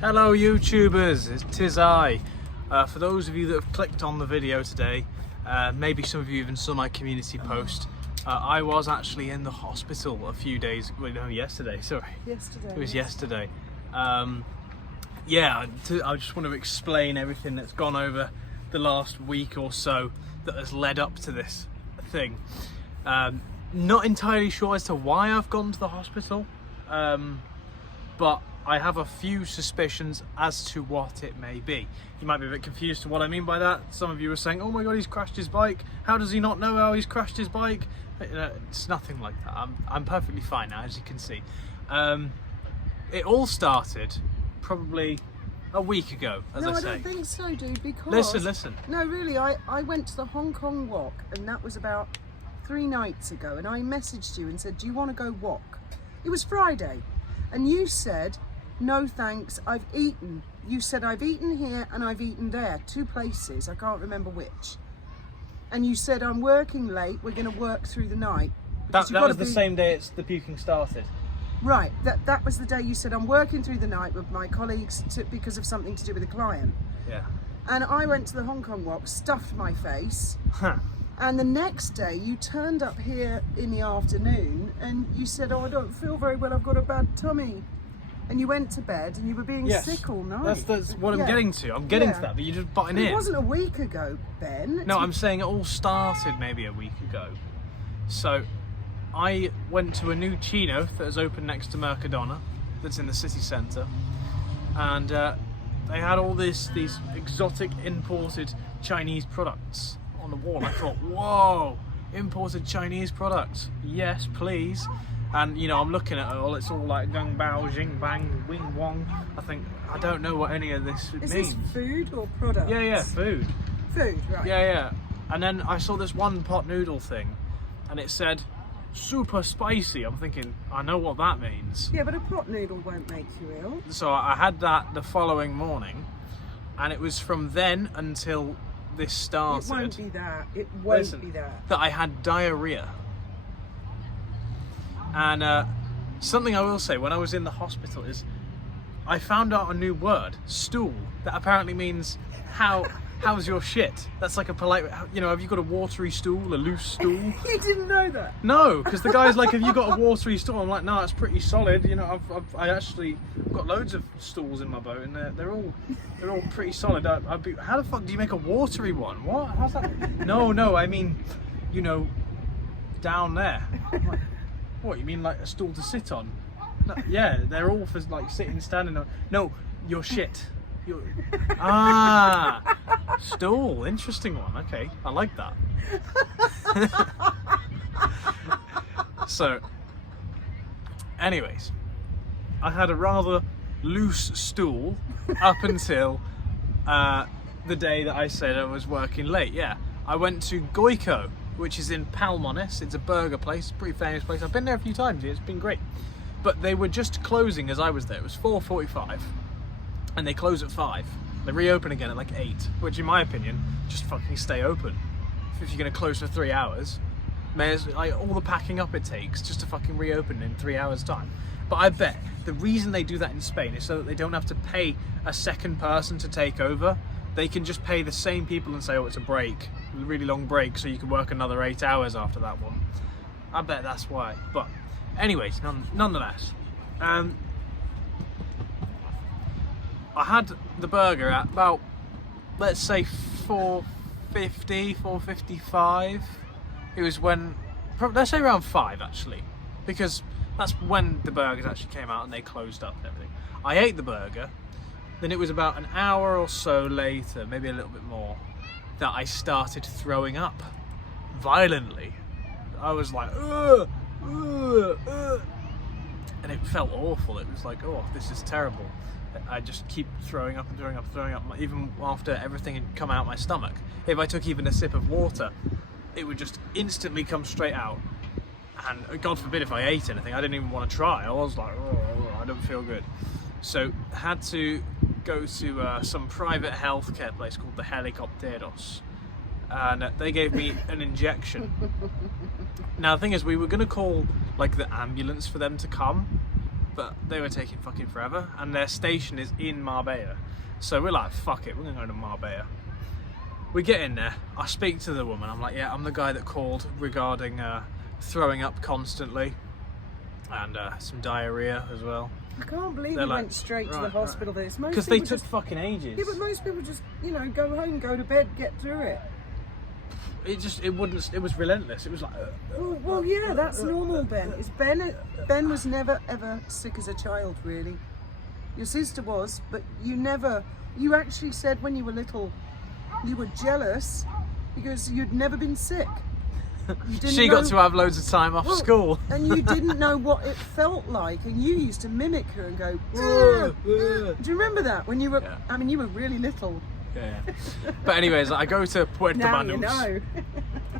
Hello YouTubers, tis I. For those of you that have clicked on the video today, maybe some of you even saw my community post, I was actually in the hospital a few days, well no, yesterday, sorry. Yesterday. It was yesterday. Yeah, I just want to explain everything that's gone over the last week or so that has led up to this thing. Not entirely sure as to why I've gone to the hospital, but I have a few suspicions as to what it may be. You might be a bit confused to what I mean by that. Some of you are saying, oh my god, he's crashed his bike. How does he not know how he's crashed his bike? It's nothing like that. I'm perfectly fine now, as you can see. It all started probably a week ago, as I say. No, I don't think so, dude, because... Listen. No, really, I went to the Hong Kong walk, and that was about 3 nights ago, and I messaged you and said, do you want to go walk? It was Friday, and you said, no thanks, I've eaten. You said I've eaten here and I've eaten there, 2 places, I can't remember which. And you said I'm working late, we're going to work through the night. That was the same day the puking started. Right, that was the day you said I'm working through the night with my colleagues because of something to do with a client. Yeah. And I went to the Hong Kong walk, stuffed my face. Huh. And the next day you turned up here in the afternoon and you said, oh, I don't feel very well, I've got a bad tummy. And you went to bed and you were being sick all night. That's what I'm getting to. I'm getting to that, but you're just butting in. It wasn't a week ago, Ben. No, I'm saying it all started maybe a week ago. So I went to a new Chino that has opened next to Mercadona, that's in the city centre, and they had all these exotic imported Chinese products on the wall. I thought, whoa, imported Chinese products, yes please. And you know, I'm looking at it all, it's all like gung bao, jing bang, wing wong. I don't know what any of this means. Is this food or products? Yeah, food. Food, right. Yeah. And then I saw this one pot noodle thing and it said super spicy. I'm thinking, I know what that means. Yeah, but a pot noodle won't make you ill. So I had that the following morning, and it was from then until this started. It won't be that. It won't be that. That I had diarrhea. And something I will say when I was in the hospital is I found out a new word, stool, that apparently means how's your shit? That's like a polite, you know, have you got a watery stool, a loose stool? You didn't know that? No, because the guy's like, have you got a watery stool? I'm like, no, it's pretty solid. You know, I've got loads of stools in my boat, and they're all pretty solid. How the fuck do you make a watery one? What? How's that? No, I mean, you know, down there. I'm like, what, you mean like a stool to sit on? No, yeah, they're all for like sitting, standing on. No, your shit. Stool, interesting one. Okay, I like that. So, anyways, I had a rather loose stool up until the day that I said I was working late. Yeah, I went to Goiko, which is in Palmonis. It's a burger place, pretty famous place. I've been there a few times. It's been great. But they were just closing as I was there. It was 4:45. And they close at 5. They reopen again at like 8, which in my opinion, just fucking stay open. If you're gonna close for 3 hours, like all the packing up it takes just to fucking reopen in 3 hours time. But I bet the reason they do that in Spain is so that they don't have to pay a second person to take over. They can just pay the same people and say, oh, it's a break, a really long break, so you can work another 8 hours after that one. I bet that's why. But anyways, nonetheless, I had the burger at about, let's say 4:50, 4:55. It was when, let's say around 5 actually, because that's when the burgers actually came out and they closed up and everything. I ate the burger, then it was about an hour or so later, maybe a little bit more, that I started throwing up violently. I was like, ugh, ugh, ugh. And it felt awful. It was like, oh, this is terrible. I just keep throwing up, even after everything had come out my stomach. If I took even a sip of water, it would just instantly come straight out. And God forbid if I ate anything, I didn't even want to try. I was like, oh, I don't feel good. So had to go to some private healthcare place called the Helicopteros. And they gave me an injection. Now the thing is, we were going to call like the ambulance for them to come, but they were taking fucking forever, and their station is in Marbella. So we're like, fuck it, we're gonna go to Marbella. We get in there, I speak to the woman, I'm like, yeah, I'm the guy that called regarding throwing up constantly and some diarrhea as well. I can't believe They're you like, went straight to the right, hospital for this. Because they took fucking ages. Yeah, but most people just, you know, go home, go to bed, get through it. It was relentless. It was like... Well, yeah, that's normal, Ben. Ben was never, ever sick as a child, really. Your sister was, but you actually said when you were little, you were jealous because you'd never been sick. She got to have loads of time off school. And you didn't know what it felt like, and you used to mimic her and go, "Ugh, ugh." Do you remember that when you were, Yeah. I mean, you were really little. Yeah. But anyways, I go to Puerto Now Banús you know.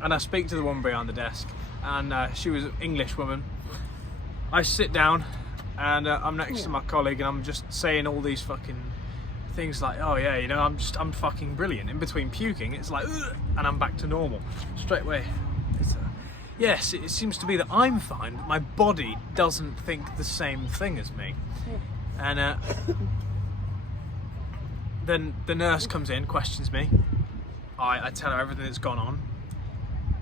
and I speak to the woman behind the desk, and she was an English woman. I sit down and I'm next to my colleague, and I'm just saying all these fucking things like, oh yeah, you know, I'm fucking brilliant. In between puking, it's like, ugh, and I'm back to normal straight away. Yes, it seems to be that I'm fine, but my body doesn't think the same thing as me. And then the nurse comes in, questions me. I tell her everything that's gone on.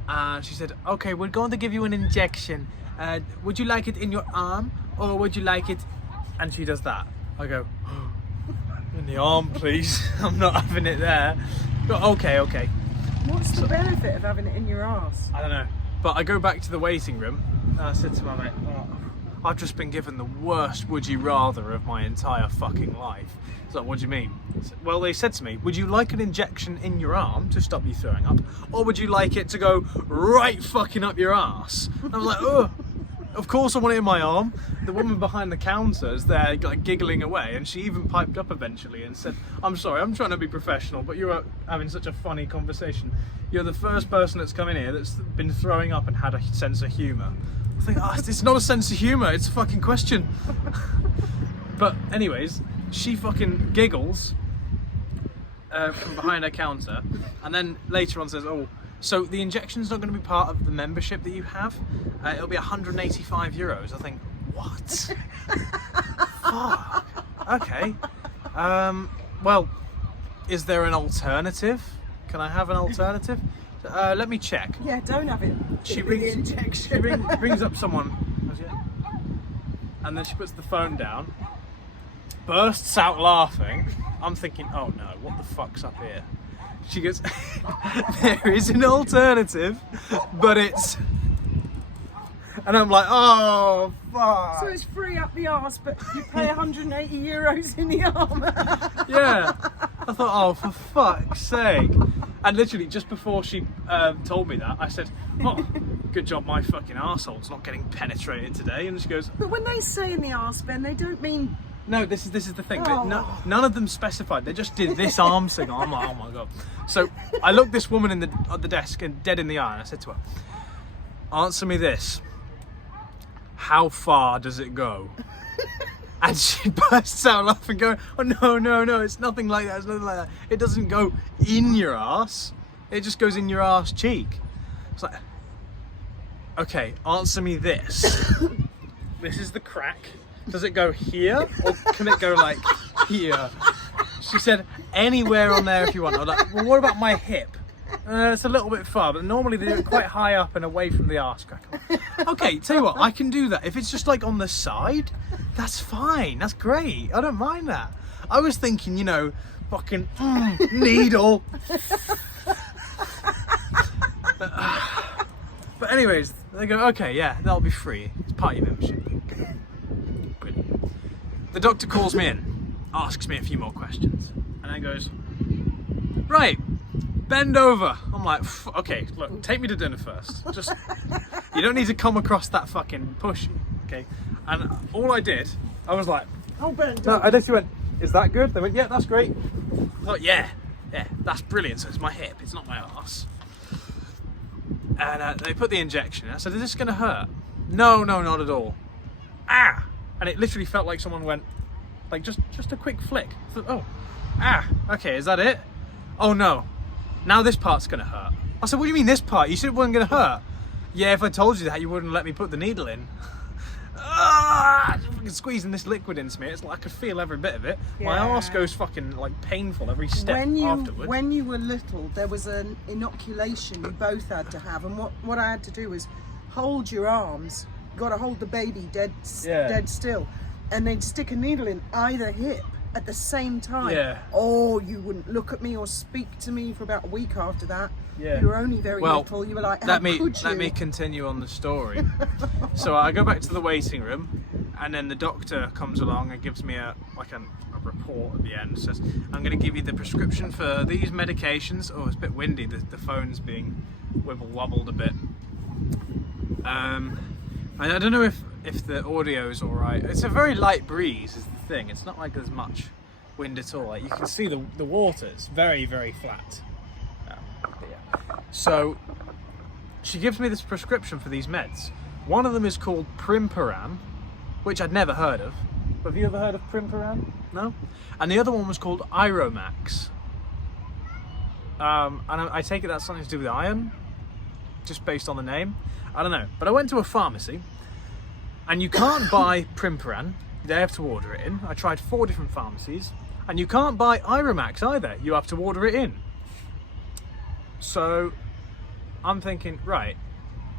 And she said, okay, we're going to give you an injection. Would you like it in your arm, or would you like it... And she does that. I go, in the arm, please. I'm not having it there. But okay. What's the benefit of having it in your arse? I don't know. But I go back to the waiting room, and I said to my mate, oh, I've just been given the worst would you rather of my entire fucking life. He's like, what do you mean? Said, well, they said to me, would you like an injection in your arm to stop you throwing up, or would you like it to go right fucking up your ass? And I was like, oh, of course I want it in my arm. The woman behind the counter is there like giggling away, and she even piped up eventually and said, I'm sorry, I'm trying to be professional, but you're having such a funny conversation. You're the first person that's come in here that's been throwing up and had a sense of humour. I think, oh, it's not a sense of humour, it's a fucking question. But anyways, she fucking giggles from behind her counter, and then later on says, oh, so the injection's not going to be part of the membership that you have. It'll be 185 euros. I think, what? Fuck. Okay. Well, is there an alternative? Can I have an alternative? Let me check. Yeah, don't have it. She It'll be rings, the injection. brings up someone, and then she puts the phone down, bursts out laughing. I'm thinking, oh no, what the fuck's up here? She goes, there is an alternative, but it's... And I'm like, oh, fuck. So it's free up the arse, but you pay 180 euros in the arm. Yeah. I thought, oh, for fuck's sake. And literally, just before she told me that, I said, oh, good job my fucking arsehole's not getting penetrated today. And she goes... But when they say in the arse, Ben, they don't mean... No, this is the thing. Oh. None of them specified. They just did this arm signal. I'm like, oh my god. So I looked this woman at the desk and dead in the eye, and I said to her, answer me this. How far does it go? And she bursts out laughing, going, oh no, it's nothing like that. It's nothing like that. It doesn't go in your ass. It just goes in your ass cheek. It's like, okay, answer me this. This is the crack. Does it go here, or can it go like here? She said, anywhere on there if you want. I was like, well, what about my hip? It's a little bit far, but normally they do it quite high up and away from the arse crack. Okay, tell you what, I can do that. If it's just like on the side, that's fine. That's great. I don't mind that. I was thinking, you know, fucking needle. But anyways, they go, okay, yeah, that'll be free. It's part of your membership. Brilliant. The doctor calls me in, asks me a few more questions, and then goes, right, bend over. I'm like, okay, look, take me to dinner first. Just, you don't need to come across that fucking pushy, okay? And all I did, I was like, Oh, Ben, no, I just went, is that good? They went, yeah, that's great. I thought, yeah, that's brilliant. So it's my hip, it's not my arse. And they put the injection in. I said, is this going to hurt? No, not at all. Ah! And it literally felt like someone went, like just a quick flick. I thought, oh, ah, okay, is that it? Oh no, now this part's going to hurt. I said, what do you mean this part? You said it wasn't going to hurt. Yeah, if I told you that, you wouldn't let me put the needle in. fucking squeezing this liquid into me. It's like I could feel every bit of it. My Yeah. arse goes fucking like painful every step afterwards. When you were little, there was an inoculation you both had to have, and what I had to do was hold your arms. You got to hold the baby dead still, and they'd stick a needle in either hip at the same time. Yeah. Oh, you wouldn't look at me or speak to me for about a week after that. Yeah. You were only very little. You were like, how could you? Let me continue on the story. So I go back to the waiting room, and then the doctor comes along and gives me a report at the end. Says, I'm going to give you the prescription for these medications. Oh, it's a bit windy. The phone's being wibble wobbled a bit. I don't know if the audio is all right. It's a very light breeze is the thing. It's not like there's much wind at all. Like, you can see the water. It's very, very flat. So she gives me this prescription for these meds. One of them is called Primperan, which I'd never heard of. Have you ever heard of Primperan? No? And the other one was called Iromax. And I take it that's something to do with iron, just based on the name. I don't know. But I went to a pharmacy, and you can't buy Primperan. They have to order it in. I tried 4 different pharmacies, and you can't buy Iromax either. You have to order it in. So I'm thinking, right,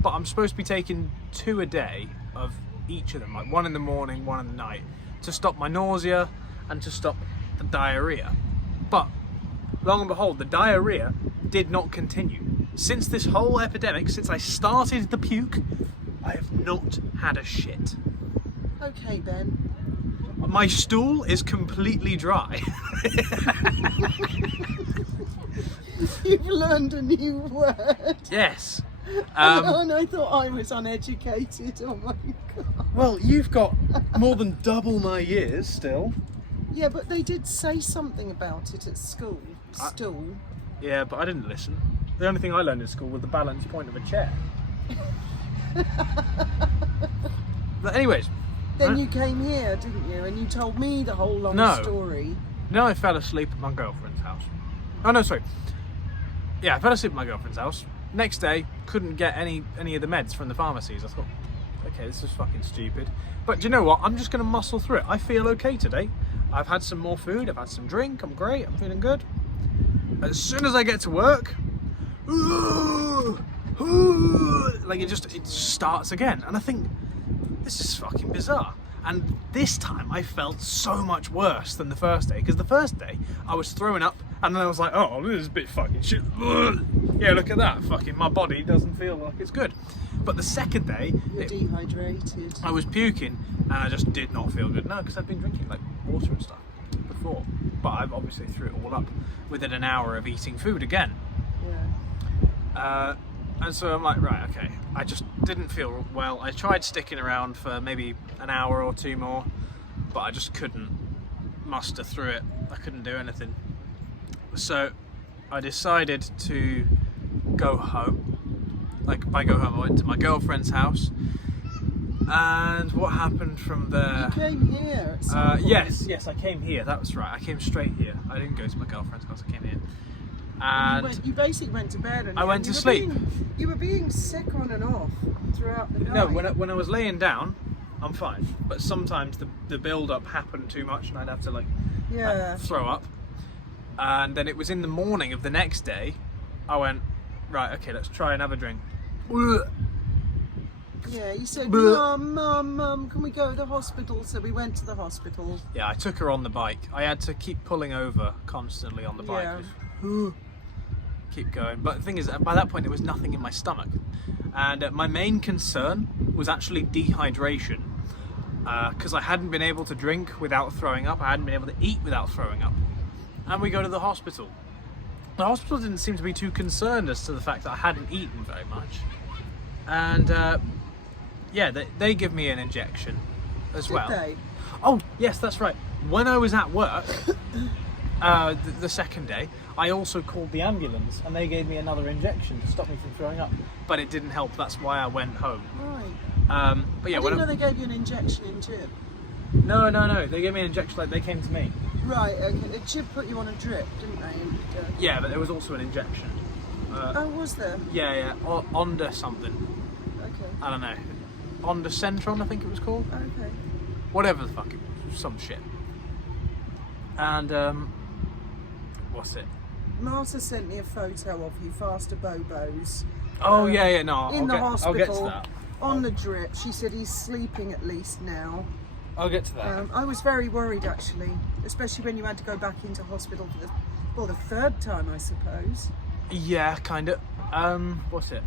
but I'm supposed to be taking 2 a day of each of them, like 1 in the morning, 1 in the night, to stop my nausea and to stop the diarrhea. But long and behold, the diarrhea did not continue. Since this whole epidemic, since I started the puke, I have not had a shit. Okay, Ben. My stool is completely dry. You've learned a new word. Yes. And I thought I was uneducated. Oh my god. Well, you've got more than double my years still. Yeah, but they did say something about it at school. Stool. Yeah, but I didn't listen. The only thing I learned in school was the balance point of a chair. But anyways. Then you came here, didn't you? And you told me the whole long story. No, I fell asleep at my girlfriend's house. Oh no, sorry. Yeah, I fell asleep at my girlfriend's house. Next day, couldn't get any of the meds from the pharmacies. I thought, okay, this is fucking stupid. But do you know what? I'm just going to muscle through it. I feel okay today. I've had some more food. I've had some drink. I'm great. I'm feeling good. As soon as I get to work, like it just starts again. And I think, this is fucking bizarre. And this time I felt so much worse than the first day, because the first day I was throwing up and then I was like, oh, this is a bit fucking shit. Yeah, look at that. Fucking my body doesn't feel like it's good. But the second day, you're dehydrated. I was puking and I just did not feel good. No, because I've been drinking like water and stuff before. But I've obviously threw it all up within an hour of eating food again. Yeah. And so I'm like, right, okay. I just didn't feel well. I tried sticking around for maybe an hour or 2 more, but I just couldn't muster through it. I couldn't do anything. So I decided to go home. Like, by go home, I went to my girlfriend's house. And what happened from there? You came here at some point. Yes, I came here. That was right. I came straight here. I didn't go to my girlfriend's house. I came here. And you basically went to bed and I went to sleep. You were being sick on and off throughout the night. No, when I was laying down, I'm fine. But sometimes the build-up happened too much and I'd have to like throw up. And then it was in the morning of the next day, I went, right, okay, let's try and have a drink. Yeah, you said, Mum, can we go to the hospital? So we went to the hospital. Yeah, I took her on the bike. I had to keep pulling over constantly on the bike. Yeah. Keep going. But the thing is, by that point, there was nothing in my stomach. And my main concern was actually dehydration. Because I hadn't been able to drink without throwing up. I hadn't been able to eat without throwing up. And we go to the hospital. The hospital didn't seem to be too concerned as to the fact that I hadn't eaten very much. And yeah, they give me an injection as well. Did they? Oh, yes, that's right. When I was at work, the second day, I also called the ambulance and they gave me another injection to stop me from throwing up. But it didn't help. That's why I went home. Right. But yeah, I didn't know they gave you an injection in Jib. No. They gave me an injection like they came to me. Right, okay. They Jib put you on a drip, didn't they? Yeah, but there was also an injection. Oh, was there? Yeah. Onda something. Okay. I don't know. Onda Centron, I think it was called. Okay. whatever the fuck it was, some shit. And what's it? Martha sent me a photo of you, faster Bobo's. Oh yeah, no, In the hospital, I'll get to that. on the drip. She said he's sleeping at least now. I'll get to that. I was very worried actually, especially when you had to go back into hospital for the third time, I suppose. Yeah, kind of. What's it?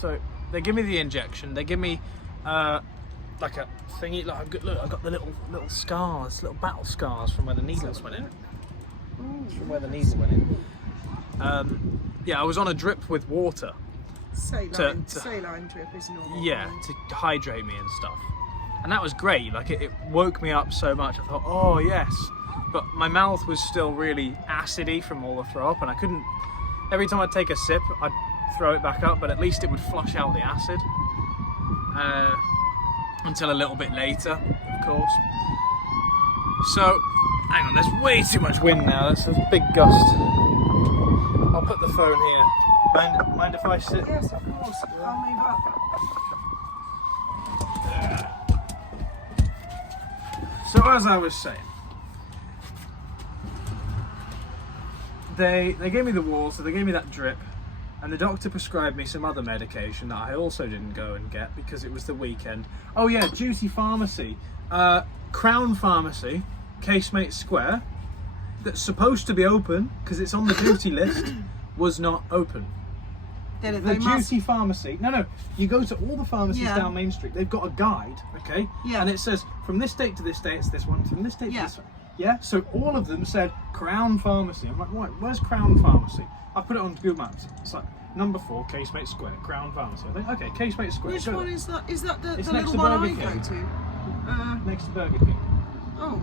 So they give me the injection. They give me like a thingy. Like, look, I've got the little scars, little battle scars from where the needles went in. From where the needle went in. Yeah, I was on a drip with water. Saline drip is normal. Yeah, to hydrate me and stuff. And that was great. Like it woke me up so much. I thought, oh yes. But my mouth was still really acidy from all the throw up, and I couldn't. Every time I'd take a sip, I'd throw it back up, but at least it would flush out the acid. Until a little bit later, of course. So, hang on, there's way too much wind now. That's a big gust. I'll put the phone here. Mind if I sit? Yes, of course. I'll move up. So as I was saying, they gave me the water, they gave me that drip, and the doctor prescribed me some other medication that I also didn't go and get because it was the weekend. Oh yeah, duty pharmacy, Crown Pharmacy, Casemate Square, that's supposed to be open because it's on the duty list, was not open. Then The duty pharmacy. No. You go to all the pharmacies down Main Street. They've got a guide, okay? Yeah. And it says from this date to this date it's this one. From this date to Yeah. this one. Yeah. So all of them said Crown Pharmacy. I'm like, right, where's Crown Pharmacy? I put it on Google Maps. It's like number 4, Casemate Square, Crown Pharmacy. I think, okay, Casemate Square. Which one is that? Is that the It's little next to one I Burger go King. to? Next to Burger King. Oh,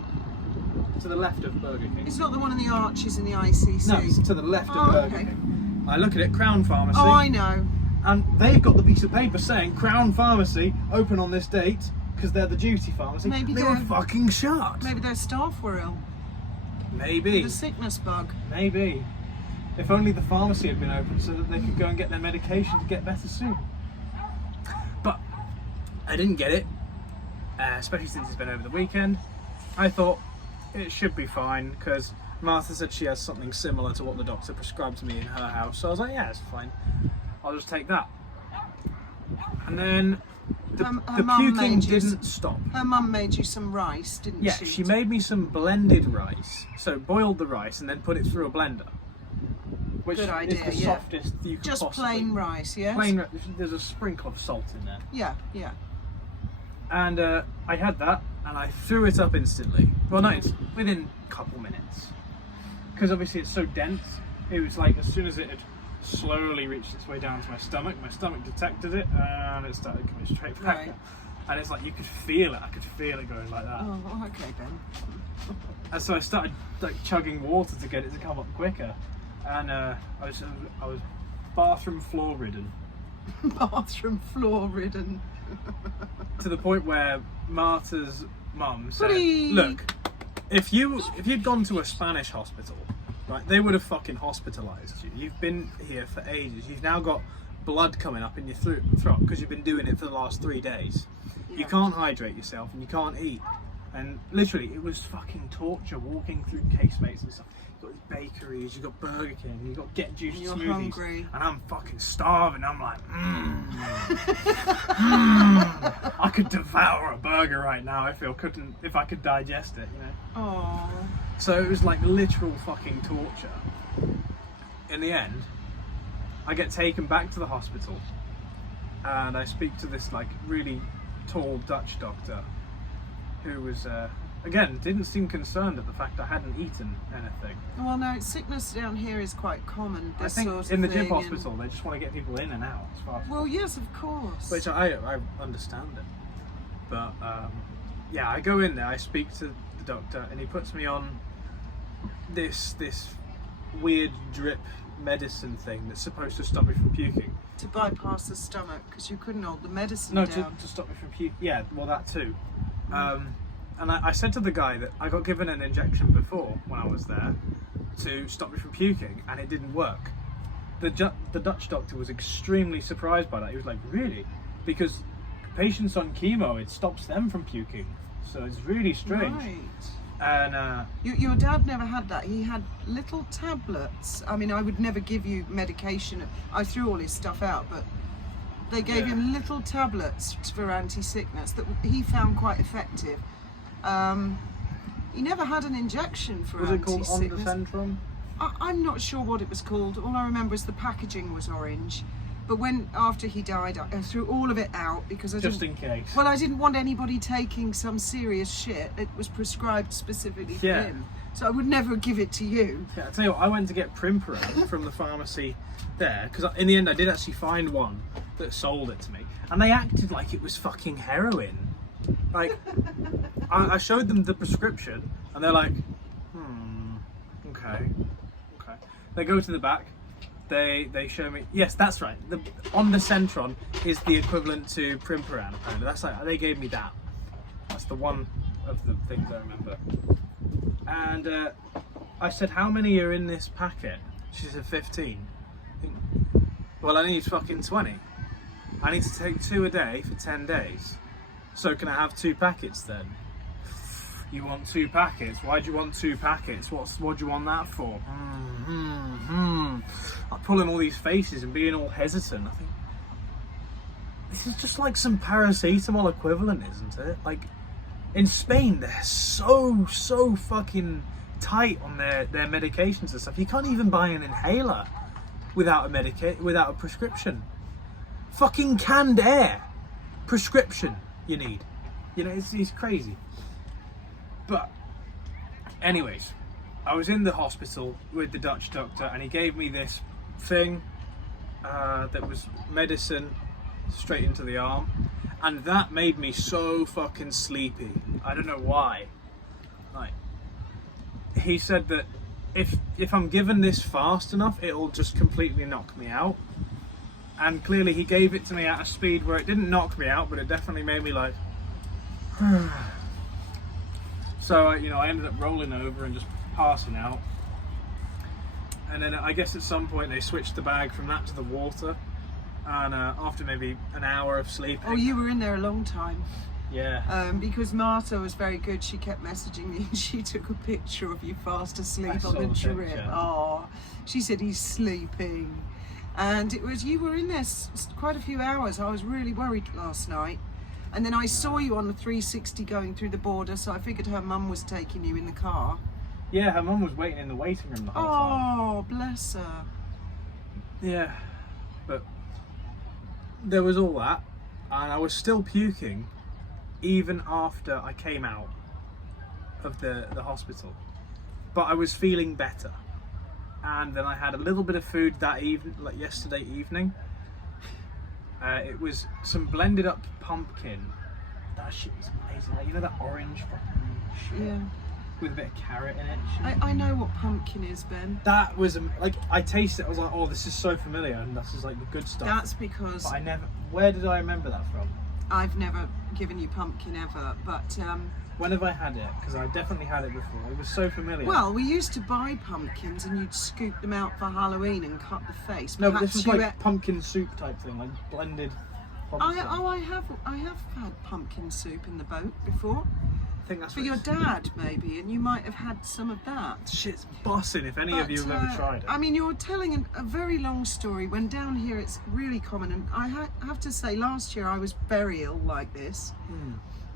To the left of Burger King. it's not the one in the arches in the ICC. No, it's to the left Oh, of Burger okay. King. I look at it, Crown Pharmacy. Oh, I know. And they've got the piece of paper saying Crown Pharmacy open on this date because they're the duty pharmacy. Maybe they were they're- fucking shut. Maybe their staff were ill. Maybe. The sickness bug. Maybe. If only the pharmacy had been open so that they could go and get their medication to get better soon. But I didn't get it, especially since it's been over the weekend. I thought it should be fine because Martha said she has something similar to what the doctor prescribed to me in her house. So I was like, yeah, it's fine. I'll just take that. And then the Her mum puking made you didn't stop. Her mum made you some rice, didn't Yeah, she? she made me some blended rice. So boiled the rice and then put it through a blender. Which Good idea, is the yeah. softest you could Just possibly. plain rice, yes? Plain. There's a sprinkle of salt in there. Yeah, yeah. And I had that and I threw it up instantly. Well, no, it's within a couple minutes. Because obviously it's so dense. It was like as soon as it had slowly reached its way down to my stomach detected it and it started coming straight back Right. up. And it's like you could feel it. I could feel it going like that. Oh, okay then. And so I started like chugging water to get it to come up quicker. And I was bathroom floor ridden. Bathroom floor ridden. To the point where Marta's mum said, Please. look, if you'd gone to a Spanish hospital, right, they would have fucking hospitalised you. You've been here for ages. You've now got blood coming up in your throat because you've been doing it for the last 3 days. You Yeah. can't hydrate yourself and you can't eat. And literally, it was fucking torture walking through casemates and stuff. You've got these bakeries, you've got Burger King, you've got Get Juiced You're smoothies. hungry. And I'm fucking starving. I'm like, I could devour a burger right now if I could digest it, you know. Oh. So it was like literal fucking torture. In the end, I get taken back to the hospital and I speak to this like really tall Dutch doctor who was again didn't seem concerned at the fact I hadn't eaten anything. Well, no, sickness down here is quite common. This I think sort of in the thing, gym hospital they just want to get people in and out as fast. Well, yes, of course. Which I understand it, but yeah, I go in there, I speak to the doctor, and he puts me on this weird drip medicine thing that's supposed to stop me from puking. To bypass the stomach because you couldn't hold the medicine No, down. to stop me from puking. Yeah, well that too. And I said to the guy that I got given an injection before when I was there to stop me from puking, and it didn't work. The Dutch doctor was extremely surprised by that. He was like, really? Because patients on chemo, it stops them from puking. So it's really strange. Right. And Your dad never had that. He had little tablets. I mean, I would never give you medication. I threw all his stuff out, but they gave him little tablets for anti-sickness that he found quite effective. He never had an injection for was it called anti-sickness. Ondocentron? I'm not sure what it was called. All I remember is the packaging was orange. But after he died, I threw all of it out because I Just didn't, in case. well, I didn't want anybody taking some serious shit. It was prescribed specifically for him. So I would never give it to you. Yeah, I tell you what, I went to get Primperin from the pharmacy there, because in the end I did actually find one that sold it to me, and they acted like it was fucking heroin. Like, I showed them the prescription, and they're like, okay. They go to the back, they show me, yes, that's right, the Ondocentron is the equivalent to Primperin, apparently. That's like, they gave me that. That's the one of the things I remember. And I said, how many are in this packet? She said 15. Well, I need fucking 20. I need to take 2 a day for 10 days. So can I have 2 packets then? You want 2 packets? Why do you want 2 packets? What do you want that for? I'm pulling all these faces and being all hesitant. I think this is just like some paracetamol equivalent, isn't it? Like, in Spain, they're so fucking tight on their medications and stuff. You can't even buy an inhaler without a prescription. Fucking canned air, prescription you need. You know, it's crazy. But, anyways, I was in the hospital with the Dutch doctor, and he gave me this thing that was medicine straight into the arm. And that made me so fucking sleepy. I don't know why. Like, he said that if I'm given this fast enough, it'll just completely knock me out. And clearly he gave it to me at a speed where it didn't knock me out, but it definitely made me like... So, I ended up rolling over and just passing out. And then I guess at some point they switched the bag from that to the water. And after maybe an hour of sleeping... Oh, you were in there a long time. Yeah. Because Marta was very good. She kept messaging me and she took a picture of you fast asleep on the trip. Picture. Oh, she said he's sleeping. And you were in there quite a few hours. I was really worried last night. And then I saw you on the 360 going through the border, so I figured her mum was taking you in the car. Yeah, her mum was waiting in the waiting room the whole time. Oh, bless her. Yeah, but there was all that, and I was still puking even after I came out of the hospital. But I was feeling better. And then I had a little bit of food that evening, like yesterday evening. It was some blended up pumpkin. That shit was amazing. Like, you know that orange fucking shit? Yeah. With a bit of carrot in it. I know what pumpkin is, Ben. That was, like, I tasted it, I was like, oh, this is so familiar, and this is like the good stuff. That's because... But where did I remember that from? I've never given you pumpkin ever, but... When have I had it? Because I definitely had it before. It was so familiar. Well, we used to buy pumpkins and you'd scoop them out for Halloween and cut the face. No, but this was Perhaps like pumpkin soup type thing, like blended pumpkin. I have had pumpkin soup in the boat before. I think that's For what your it's- dad, maybe, and you might have had some of that. Shit's bossing if any of you have ever tried it. I mean, you're telling a very long story when down here it's really common. And I have to say, last year I was very ill like this.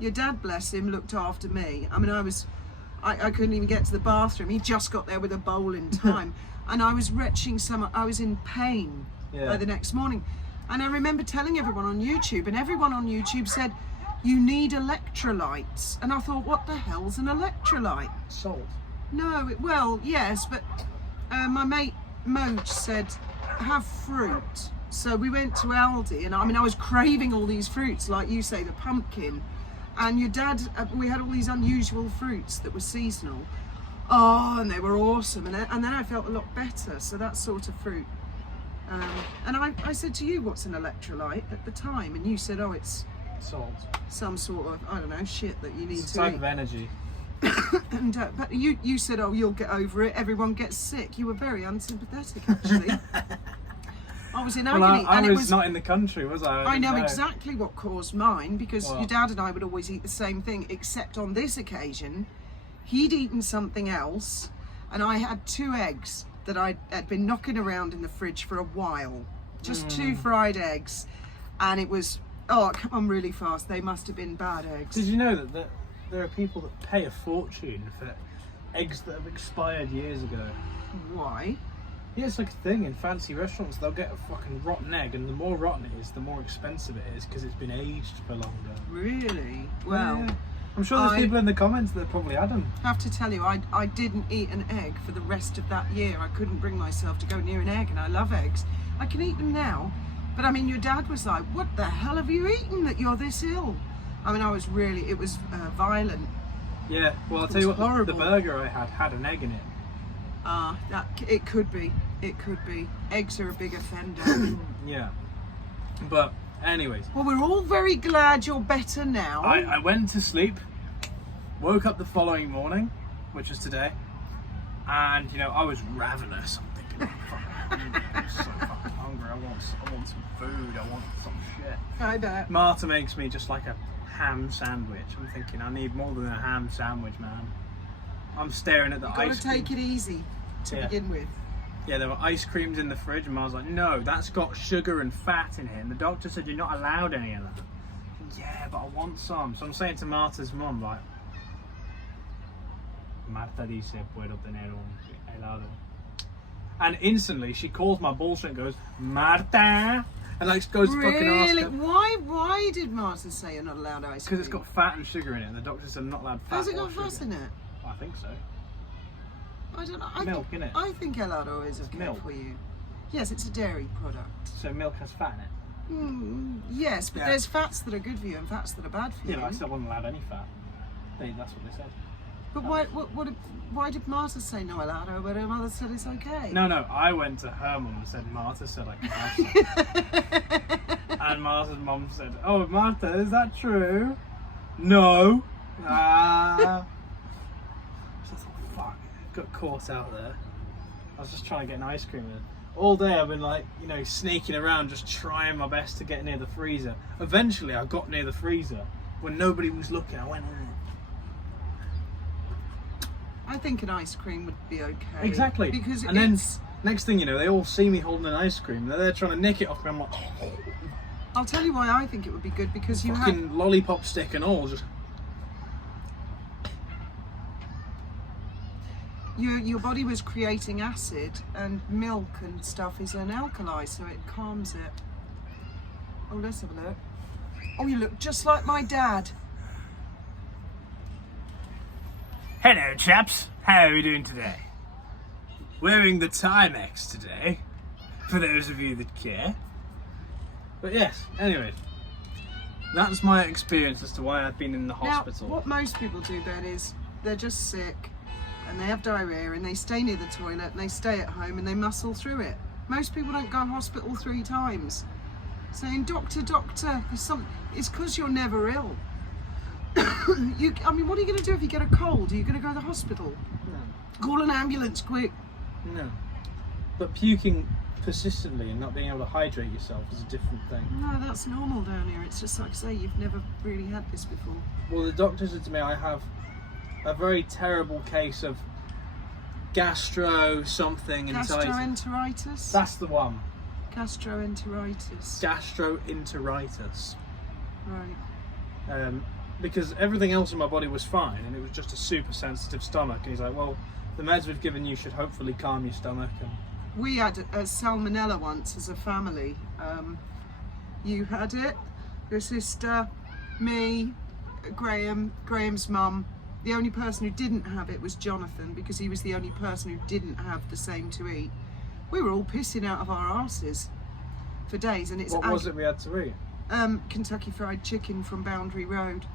Your dad, bless him, looked after me. I mean, I couldn't even get to the bathroom. He just got there with a bowl in time. And I was retching I was in pain by the next morning. And I remember telling everyone on YouTube, and everyone on YouTube said, you need electrolytes. And I thought, what the hell's an electrolyte? Salt. No, well, yes, but my mate Moj said, have fruit. So we went to Aldi, and I was craving all these fruits, like you say, the pumpkin. And your dad, we had all these unusual fruits that were seasonal. Oh, and they were awesome. And then I felt a lot better. So that sort of fruit. And I said to you, what's an electrolyte at the time? And you said, oh, it's Salt. some sort of, I don't know, shit that you need It's a to type eat. of energy. And but you said, oh, you'll get over it. Everyone gets sick. You were very unsympathetic, actually. I was in Well, agony. I and was it was not in the country, was I? I know exactly what caused mine, because What? your dad and I would always eat the same thing, except on this occasion, he'd eaten something else, and I had 2 eggs that I had been knocking around in the fridge for a while. Just 2 fried eggs, and it was, oh, it came on really fast. They must have been bad eggs. Did you know that there are people that pay a fortune for eggs that have expired years ago? Why? Yeah, it's like a thing in fancy restaurants. They'll get a fucking rotten egg, and the more rotten it is, the more expensive it is because it's been aged for longer. Really? Well, Yeah. I'm sure there's people in the comments that probably had them. I have to tell you, I didn't eat an egg for the rest of that year. I couldn't bring myself to go near an egg, and I love eggs. I can eat them now, but I mean, your dad was like, what the hell have you eaten that you're this ill? I mean, it was violent. Yeah, well, I'll tell you what, horrible. the burger I had an egg in it. It could be. Eggs are a big offender. Yeah. But, anyways, Well, we're all very glad you're better now. I went to sleep, woke up the following morning, which was today, and, you know, I was ravenous. I'm thinking, I'm so fucking hungry. I want some food. I want some shit. I bet. Marta makes me just like a ham sandwich. I'm thinking, I need more than a ham sandwich, man. I'm staring at the You've ice got to take cream. it easy to begin with. Yeah, there were ice creams in the fridge, and I was like, no, that's got sugar and fat in it. And the doctor said you're not allowed any of that. Yeah, but I want some. So I'm saying to Marta's mum, like, Marta dice, puedo tener un helado. And instantly she calls my bullshit and goes, Marta! And like goes to fucking ask Really? her. Why did Martin say you're not allowed ice cream? Because it's got fat and sugar in it, and the doctor said I'm not allowed fat Has it or got fat sugar. in it? I think so. I don't know. Milk, innit? I think helado is okay milk. for you. Yes, it's a dairy product. So milk has fat in it. Yes, but Yeah. there's fats that are good for you and fats that are bad for Yeah, you. but I still wasn't allowed any fat. That's what they said. But why did Marta say no helado, but her mother said it's okay? No, I went to her mum and said, Marta said I can have some. And Marta's mum said, oh, Marta, is that true? No. So I thought, fuck, got caught out there. I was just trying to get an ice cream in. All day I've been like, you know, sneaking around, just trying my best to get near the freezer. Eventually I got near the freezer. When nobody was looking, I went in there. I think an ice cream would be okay. Exactly. Because and then next thing you know, they all see me holding an ice cream. They're trying to nick it off me. I'm like, I'll tell you why I think it would be good, because you fucking have lollipop stick and all. Just your body was creating acid, and milk and stuff is an alkali, so it calms it. Oh, let's have a look. Oh, you look just like my dad. hello, chaps. How are we doing today? Wearing the Timex today, for those of you that care. But yes, anyway, that's my experience as to why I've been in the hospital. Now, what most people do, Ben, is they're just sick and they have diarrhea and they stay near the toilet and they stay at home and they muscle through it. Most people don't go to hospital 3 times saying, doctor, there's something. It's because you're never ill. I mean, what are you going to do if you get a cold? Are you going to go to the hospital? No. Call an ambulance quick. No. But puking persistently and not being able to hydrate yourself is a different thing. No, that's normal down here. It's just like I say, you've never really had this before. Well, the doctor said to me I have a very terrible case of gastroenteritis. Gastroenteritis? That's the one. Gastroenteritis. Gastroenteritis. Right. Because everything else in my body was fine and it was just a super sensitive stomach. And he's like, well, the meds we've given you should hopefully calm your stomach. And We had a salmonella once as a family. You had it, your sister, me, Graham's mum. The only person who didn't have it was Jonathan, because he was the only person who didn't have the same to eat. We were all pissing out of our arses for days, and it's what was it we had to eat? Kentucky Fried Chicken from Boundary Road,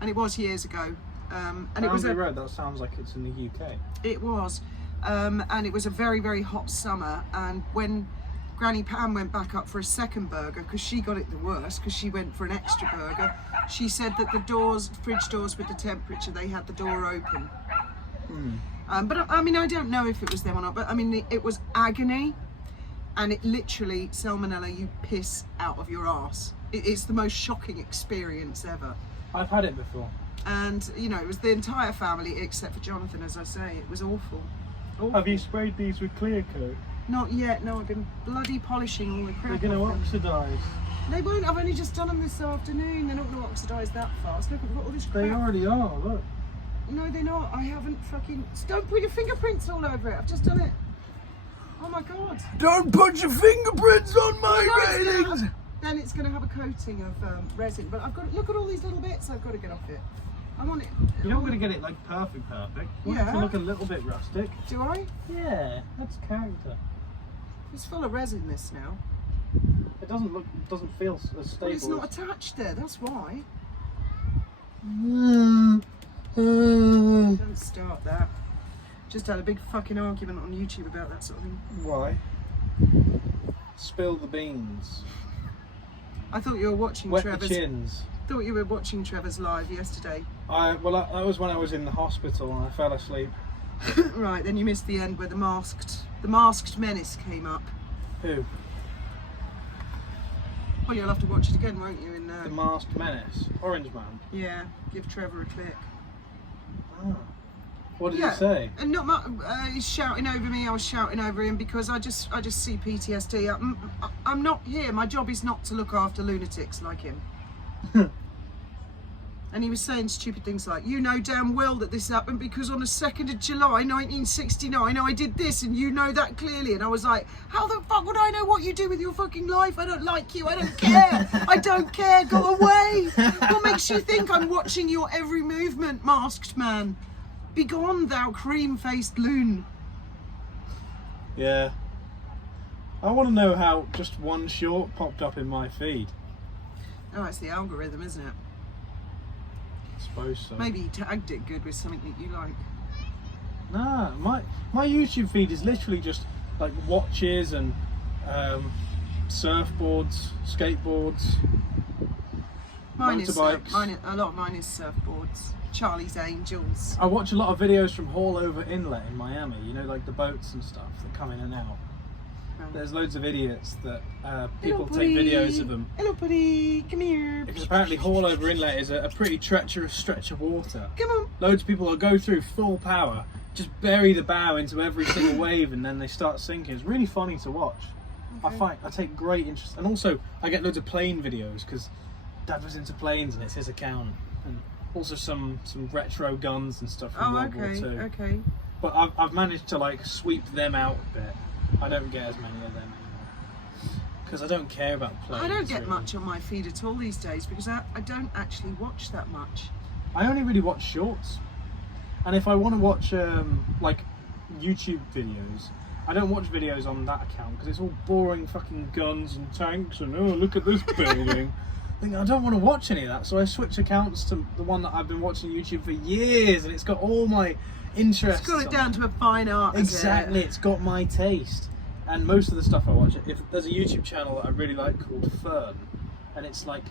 and it was years ago. And Boundary it was Road, that sounds like it's in the UK. It was, and it was a very, very hot summer. And when Granny Pam went back up for a second burger, because she got it the worst, because she went for an extra burger, she said that the fridge doors with the temperature, they had the door open. But I mean, I don't know if it was them or not, but I mean, it was agony. and it literally, salmonella, you piss out of your arse. It's the most shocking experience ever. I've had it before. And, you know, it was the entire family except for Jonathan, as I say. It was awful. Awful. Have you sprayed these with clear coat? Not yet, no. I've been bloody polishing all the crap. They're going to off them. oxidise. They won't. I've only just done them this afternoon. They're not going to oxidise that fast. Look, I've got all this crap. They already are, look. No, they're not. I haven't fucking... Don't put your fingerprints all over it. I've just done it. Oh my God. Don't put your fingerprints on my No, railings! Then it's going to have a coating of resin. But I've got to look at all these little bits I've got to get off it. I want it. You're not going to get it like perfect. You want it to look a little bit rustic. Do I? Yeah, that's character. It's full of resin, this now. It doesn't feel as stable. Well, it's not attached there, that's why. Don't start that. Just had a big fucking argument on YouTube about that sort of thing. Why? Spill the beans. I thought you were watching Wet Trevor's. the chins. Thought you were watching Trevor's live yesterday. That was when I was in the hospital and I fell asleep. Right, then you missed the end where the masked menace came up. Who? Well, you'll have to watch it again, won't you? In The Masked Menace. Orange Man. yeah, give Trevor a click. Oh. What did he say? And not much. He's shouting over me. I was shouting over him because I just see PTSD. I'm not here. My job is not to look after lunatics like him. And he was saying stupid things like, you know damn well that this happened because on the 2nd of July 1969 I did this and you know that clearly. And I was like, how the fuck would I know what you do with your fucking life? I don't like you. I don't care. I don't care. Go away. What makes you think I'm watching your every movement, masked man? Begone, thou cream-faced loon. Yeah. I want to know how just one short popped up in my feed. Oh, it's the algorithm, isn't it? I suppose so. Maybe you tagged it good with something that you like. Nah, my YouTube feed is literally just like watches and surfboards, skateboards, motorbikes. A lot of mine is surfboards. Charlie's Angels. I watch a lot of videos from Haulover Inlet in Miami, you know, like the boats and stuff that come in and out. There's loads of idiots that people take videos of them. Hello, buddy. Come here. Because apparently Haulover Inlet is a pretty treacherous stretch of water. Come on. Loads of people will go through full power, just bury the bow into every single wave, and then they start sinking. It's really funny to watch. Okay. I take great interest, and also I get loads of plane videos because Dad was into planes and it's his account, and also some retro guns and stuff from World War II. Okay. But I've managed to like sweep them out a bit. I don't get as many of them anymore because I don't care about planes. I don't get really much on my feed at all these days because I don't actually watch that much. I only really watch shorts, and if I want to watch like YouTube videos, I don't watch videos on that account because it's all boring fucking guns and tanks and oh look at this building. I don't want to watch any of that, so I switch accounts to the one that I've been watching YouTube for years, and it's got all my interests. It's got it down to a fine art. Exactly, it's got my taste. And most of the stuff I watch, if there's a YouTube channel that I really like called Fern, and it's like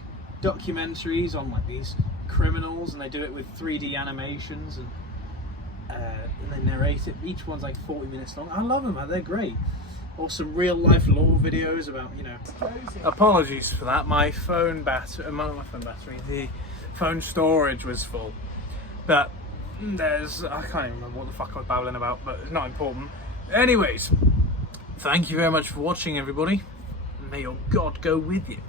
documentaries on like these criminals, and they do it with 3D animations, and they narrate it. Each one's like 40 minutes long. I love them, man. They're great. Or some real life law videos about, you know. Apologies for that. My phone battery, the phone storage was full. But I can't even remember what the fuck I was babbling about, but it's not important. Anyways, thank you very much for watching, everybody. May your God go with you.